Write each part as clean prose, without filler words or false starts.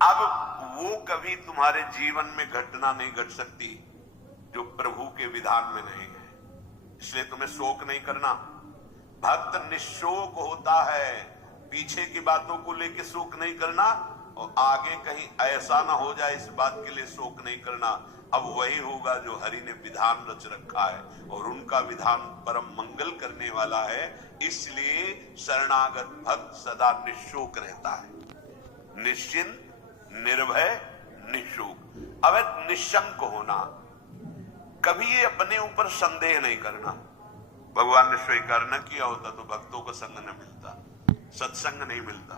अब वो कभी तुम्हारे जीवन में घटना नहीं घट सकती जो प्रभु के विधान में नहीं है, इसलिए तुम्हें शोक नहीं करना। भक्त निशोक होता है, पीछे की बातों को लेकर शोक नहीं करना और आगे कहीं ऐसा ना हो जाए इस बात के लिए शोक नहीं करना। अब वही होगा जो हरि ने विधान रच रखा है और उनका विधान परम मंगल करने वाला है, इसलिए शरणागत भक्त सदा निशोक रहता है, निश्चिंत, निर्भय, निशोक। अब निशंक होना, कभी ये अपने ऊपर संदेह नहीं करना। भगवान ने स्वीकार न किया होता तो भक्तों को संग न मिलता, सत्संग नहीं मिलता।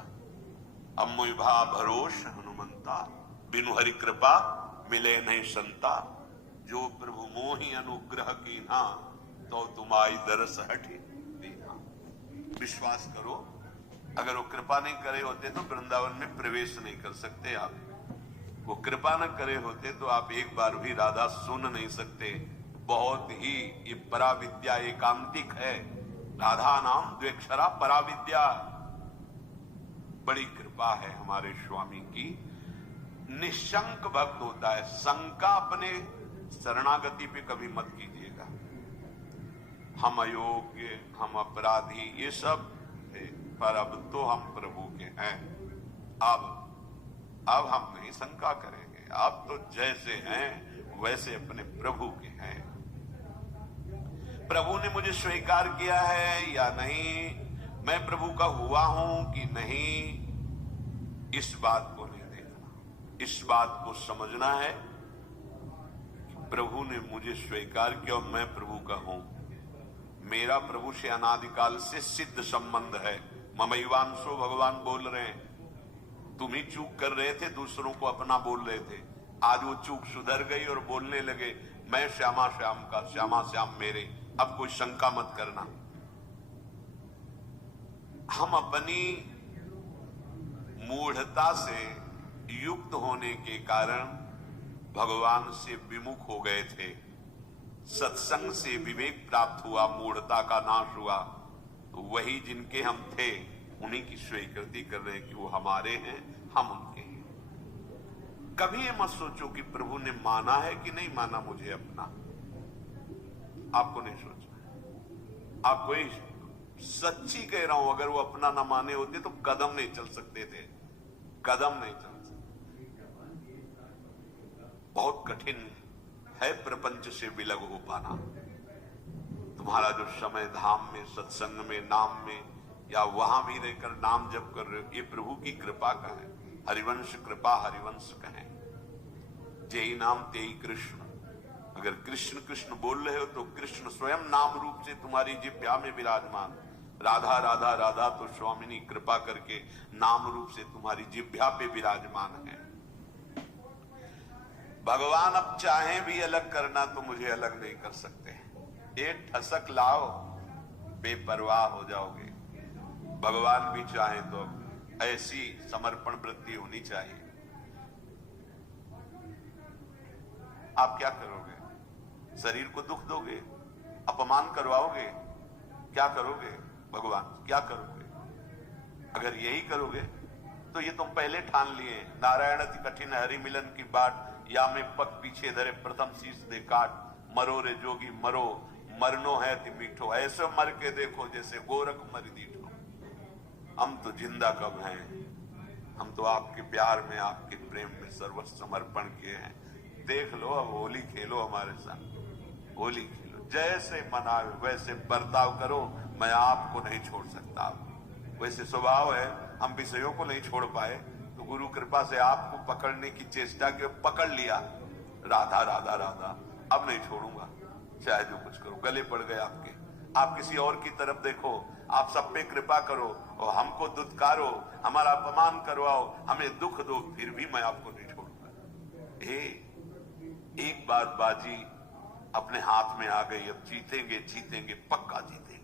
अम्मुई भा भरोस हनुमंता, बिनु हरि कृपा मिले नहीं संता। जो प्रभु मोहि अनुग्रह कीन्हा, तो तुम्हारी दरस हटि दीन्हा। विश्वास करो, अगर वो कृपा नहीं करे होते तो वृंदावन में प्रवेश नहीं कर सकते आप। वो कृपा न करे होते तो आप एक बार भी राधा सुन नहीं सकते। बहुत ही ये पराविद्या एकांतिक है, राधा नाम द्वेक्षरा पराविद्या। बड़ी कृपा है हमारे स्वामी की। निशंक भक्त होता है, शंका अपने शरणागति पे कभी मत कीजिएगा। हम अयोग्य, हम अपराधी, ये सब है, पर अब तो हम प्रभु के हैं। अब हम नहीं शंका करेंगे, अब तो जैसे हैं वैसे अपने प्रभु के हैं। प्रभु ने मुझे स्वीकार किया है या नहीं, मैं प्रभु का हुआ हूं कि नहीं, इस बात को नहीं देखना। इस बात को समझना है कि प्रभु ने मुझे स्वीकार किया और मैं प्रभु का हूं। मेरा प्रभु से अनादिकाल से सिद्ध संबंध है। ममैवांशो भगवान बोल रहे हैं, तुम ही चूक कर रहे थे, दूसरों को अपना बोल रहे थे। आज वो चूक सुधर गई और बोलने लगे मैं श्यामा श्याम का, श्यामा श्याम मेरे। अब कोई शंका मत करना। हम अपनी मूढ़ता से युक्त होने के कारण भगवान से विमुख हो गए थे। सत्संग से विवेक प्राप्त हुआ, मूढ़ता का नाश हुआ, तो वही जिनके हम थे उन्हीं की स्वीकृति कर रहे हैं कि वो हमारे हैं, हम उनके हैं। कभी ये मत सोचो कि प्रभु ने माना है कि नहीं माना मुझे अपना। आपको नहीं सोचना। आपको सच्ची कह रहा हूं, अगर वो अपना ना माने होते तो कदम नहीं चल सकते थे, कदम नहीं चल सकते। बहुत कठिन है प्रपंच से विलग हो पाना। तुम्हारा जो समय धाम में, सत्संग में, नाम में या वहां भी रहकर नाम जप कर रहे हो, ये प्रभु की कृपा का है। हरिवंश कृपा हरिवंश कहें, जय नाम तेई कृष्ण। अगर कृष्ण कृष्ण बोल रहे हो तो कृष्ण स्वयं नाम रूप से तुम्हारी जिह्वा में विराजमान। राधा राधा राधा तो स्वामिनी कृपा करके नाम रूप से तुम्हारी जिह्वा पे विराजमान है। भगवान अब चाहे भी अलग करना तो मुझे अलग नहीं कर सकते। एक ठसक लाओ, बेपरवाह हो जाओगे। भगवान भी चाहे तो ऐसी समर्पण वृत्ति होनी चाहिए। आप क्या करोगे? शरीर को दुख दोगे, अपमान करवाओगे, क्या करोगे? भगवान क्या करोगे? अगर यही करोगे तो ये तुम पहले ठान लिए, नारायण अति कठिन हरि मिलन की बाट, या में पग पीछे धरे प्रथम शीश दे काट। मरो रे जोगी मरो, मरनो है ति मीठो, ऐसे मर के देखो जैसे गोरख मर दीठो। हम तो जिंदा कब हैं? हम तो आपके प्यार में, आपके प्रेम में सर्वस्व समर्पण किए हैं। देख लो, अब होली खेलो हमारे साथ, होली खेलो। जैसे मनाओ वैसे बर्ताव करो, मैं आपको नहीं छोड़ सकता। वैसे स्वभाव है, हम विषयों को नहीं छोड़ पाए तो गुरु कृपा से आपको पकड़ने की चेष्टा की, पकड़ लिया। राधा राधा राधा, अब नहीं छोड़ूंगा, चाहे जो कुछ करो। गले पड़ गए आपके, आप किसी और की तरफ देखो, आप सब पे कृपा करो और हमको दुत्कारो, हमारा अपमान करवाओ, हमें दुख दो, फिर भी मैं आपको नहीं छोड़ूंगा। एक बार बाजी अपने हाथ में आ गई, अब जीतेंगे जीतेंगे, पक्का जीतेंगे।